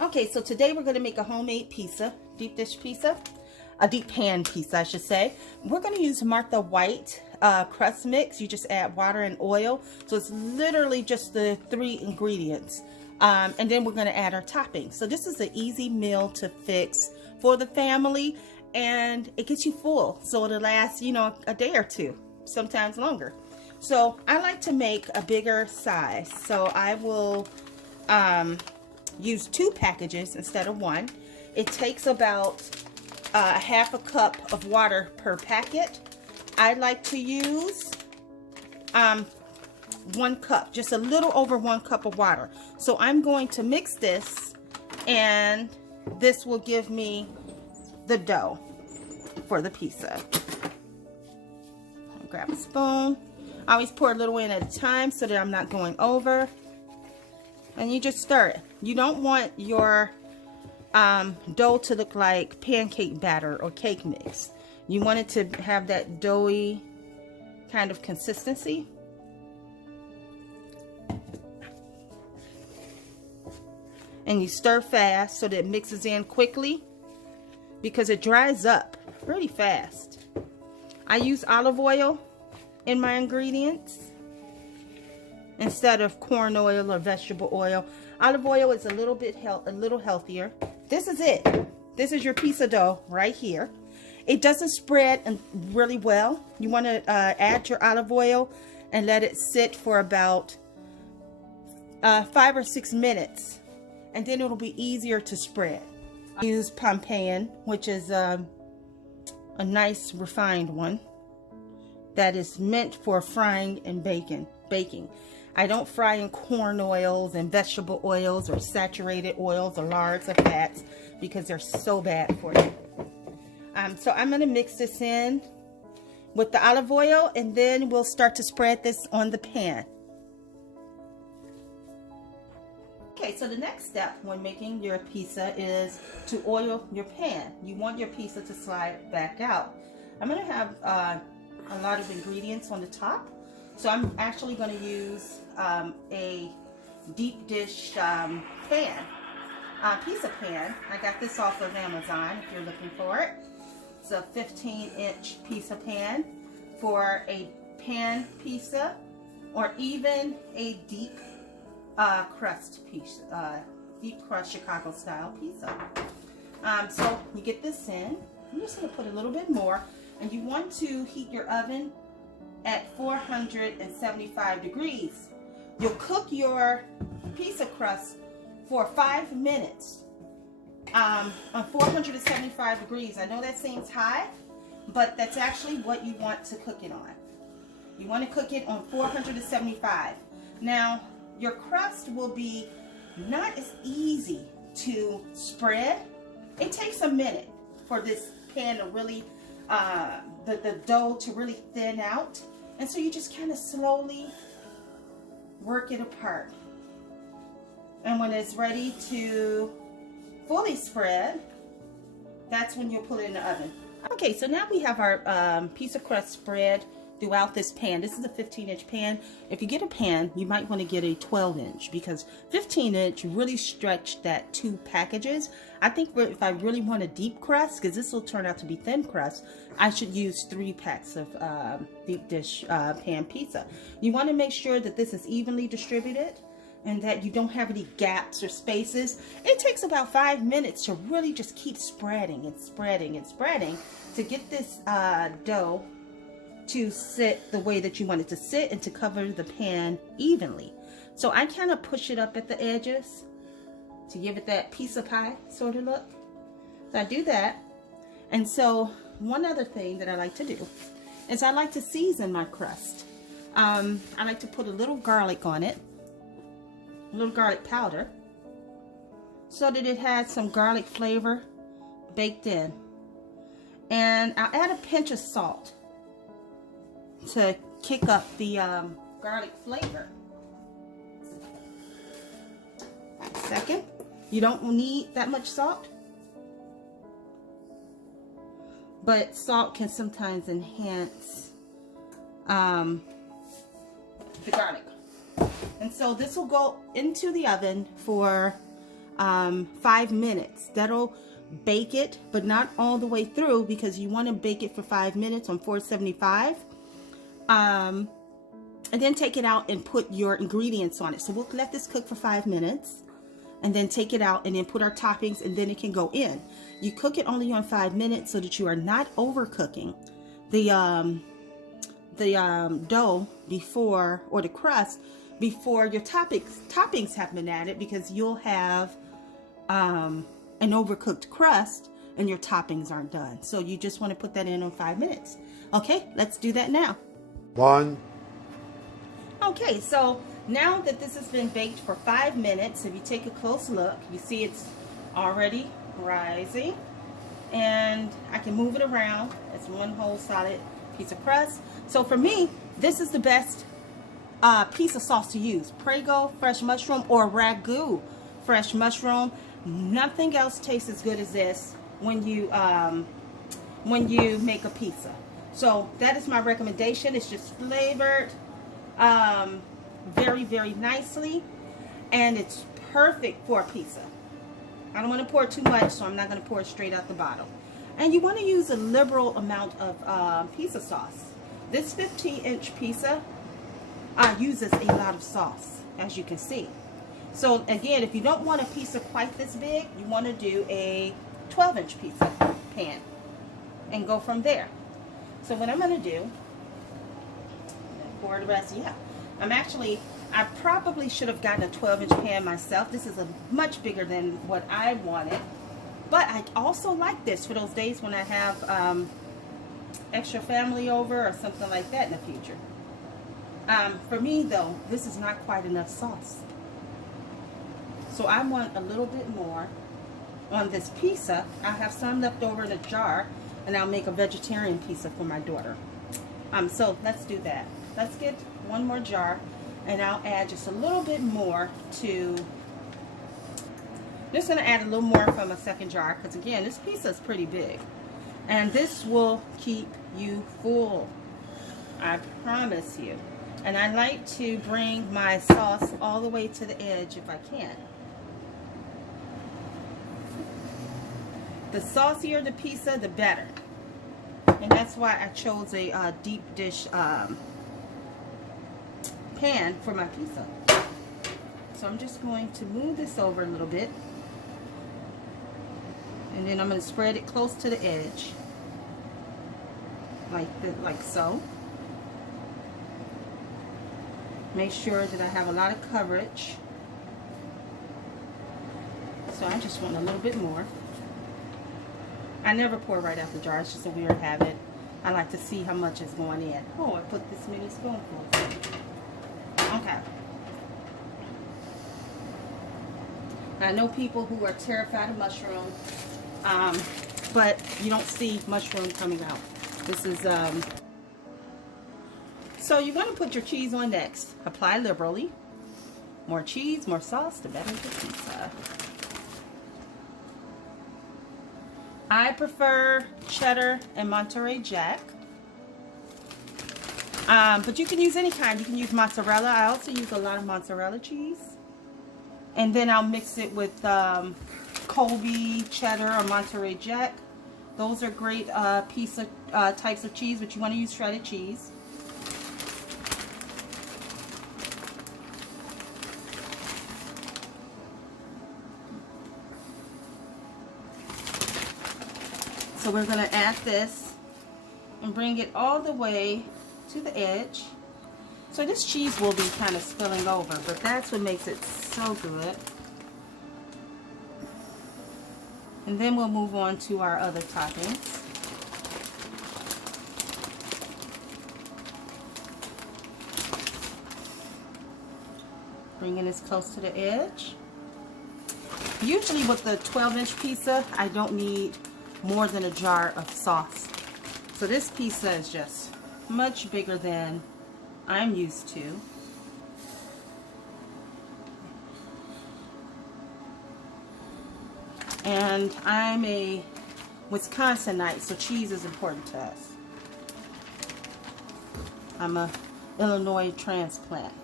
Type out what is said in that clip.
Okay, so today we're going to make a homemade pizza, deep dish pizza, a deep pan pizza, I should say. We're going to use Martha White crust mix. You just add water and oil. So it's literally just the 3 ingredients. And then we're going to add our toppings. So this is an easy meal to fix for the family, and it gets you full. So it'll last, you know, a day or 2, sometimes longer. So I like to make a bigger size. So I will use 2 packages instead of 1. It takes about half a cup of water per packet. I like to use 1 cup, just a little over 1 cup of water. So I'm going to mix this, and this will give me the dough for the pizza. I'll grab a spoon. I always pour a little in at a time so that I'm not going over. And you just stir it. You don't want your dough to look like pancake batter or cake mix. You want it to have that doughy kind of consistency. And you stir fast so that it mixes in quickly, because it dries up pretty fast. I use olive oil in my ingredients instead of corn oil or vegetable oil. Olive oil is a little healthier. This is it. This is your pizza dough right here. It doesn't spread really well. You want to add your olive oil and let it sit for about 5 or 6 minutes, and then it'll be easier to spread. I use Pompean, which is a nice refined one that is meant for frying and baking. I don't fry in corn oils and vegetable oils or saturated oils or lards or fats, because they're so bad for you. So I'm going to mix this in with the olive oil, and then we'll start to spread this on the pan. Okay, so the next step when making your pizza is to oil your pan. You want your pizza to slide back out. I'm going to have a lot of ingredients on the top. So I'm actually going to use a deep dish pan, pizza pan. I got this off of Amazon if you're looking for it. It's a 15-inch pizza pan for a pan pizza, or even a deep crust pizza, deep crust Chicago style pizza. So you get this in. I'm just going to put a little bit more, and you want to heat your oven at 475 degrees. You'll cook your pizza crust for 5 minutes on 475 degrees. I know that seems high, but that's actually what you want to cook it on. You want to cook it on 475. Now, your crust will be not as easy to spread. It takes a minute for this pan to really, the dough to really thin out. And so you just kind of slowly work it apart. And when it's ready to fully spread, that's when you'll put it in the oven. Okay, so now we have our pizza crust spread throughout this pan. This is a 15-inch pan. If you get a pan, you might want to get a 12-inch, because 15-inch really stretch that 2 packages. I think if I really want a deep crust, because this will turn out to be thin crust, I should use 3 packs of deep dish pan pizza. You want to make sure that this is evenly distributed and that you don't have any gaps or spaces. It takes about 5 minutes to really just keep spreading and spreading and spreading to get this dough to sit the way that you want it to sit and to cover the pan evenly. So I kind of push it up at the edges to give it that pizza pie sort of look. So I do that. And so one other thing that I like to do is I like to season my crust. I like to put a little garlic on it, a little garlic powder, so that it has some garlic flavor baked in. And I'll add a pinch of salt to kick up the garlic flavor. Second, you don't need that much salt, but salt can sometimes enhance the garlic. And so this will go into the oven for 5 minutes. That'll bake it, but not all the way through, because you want to bake it for 5 minutes on 475. And then take it out and put your ingredients on it. So we'll let this cook for 5 minutes and then take it out and then put our toppings, and then it can go in. You cook it only on 5 minutes so that you are not overcooking the dough before, or the crust before your toppings have been added, because you'll have an overcooked crust and your toppings aren't done. So you just want to put that in on 5 minutes. Okay, let's do that now. 1. Okay, so now that this has been baked for 5 minutes, if you take a close look, you see it's already rising, and I can move it around. It's one whole solid piece of crust. So for me, this is the best piece of sauce to use. Prego fresh mushroom or Ragu fresh mushroom. Nothing else tastes as good as this when you make a pizza. So that is my recommendation. It's just flavored very, very nicely, and it's perfect for a pizza. I don't want to pour too much, so I'm not going to pour it straight out the bottle. And you want to use a liberal amount of pizza sauce. This 15-inch pizza uses a lot of sauce, as you can see. So again, if you don't want a pizza quite this big, you want to do a 12-inch pizza pan and go from there. So what I'm going to do, pour the rest, I probably should have gotten a 12-inch pan myself. This is a much bigger than what I wanted. But I also like this for those days when I have extra family over or something like that in the future. For me though, this is not quite enough sauce. So I want a little bit more on this pizza. I have some left over in a jar, and I'll make a vegetarian pizza for my daughter. So let's do that. Let's get one more jar, and I'll add just a little bit more to, just gonna add a little more from a second jar, because again, this pizza is pretty big. And this will keep you full, I promise you. And I like to bring my sauce all the way to the edge if I can. The saucier the pizza, the better. And that's why I chose a deep dish pan for my pizza. So I'm just going to move this over a little bit, and then I'm going to spread it close to the edge, like so. Make sure that I have a lot of coverage. So I just want a little bit more. I never pour right out the jar. It's just a weird habit. I like to see how much is going in. Oh, I put this many spoonfuls. Okay. I know people who are terrified of mushroom, but you don't see mushroom coming out. This is, so you're going to put your cheese on next. Apply liberally. More cheese, more sauce, the better the pizza. I prefer cheddar and Monterey Jack. But you can use any kind. You can use mozzarella. I also use a lot of mozzarella cheese. And then I'll mix it with Colby, cheddar, or Monterey Jack. Those are great types of cheese, but you want to use shredded cheese. So we're going to add this and bring it all the way to the edge. So this cheese will be kind of spilling over, but that's what makes it so good. And then we'll move on to our other toppings. Bringing this close to the edge. Usually with the 12-inch pizza, I don't need more than a jar of sauce. So this pizza is just much bigger than I'm used to. And I'm a Wisconsinite, so cheese is important to us. I'm a Illinois transplant.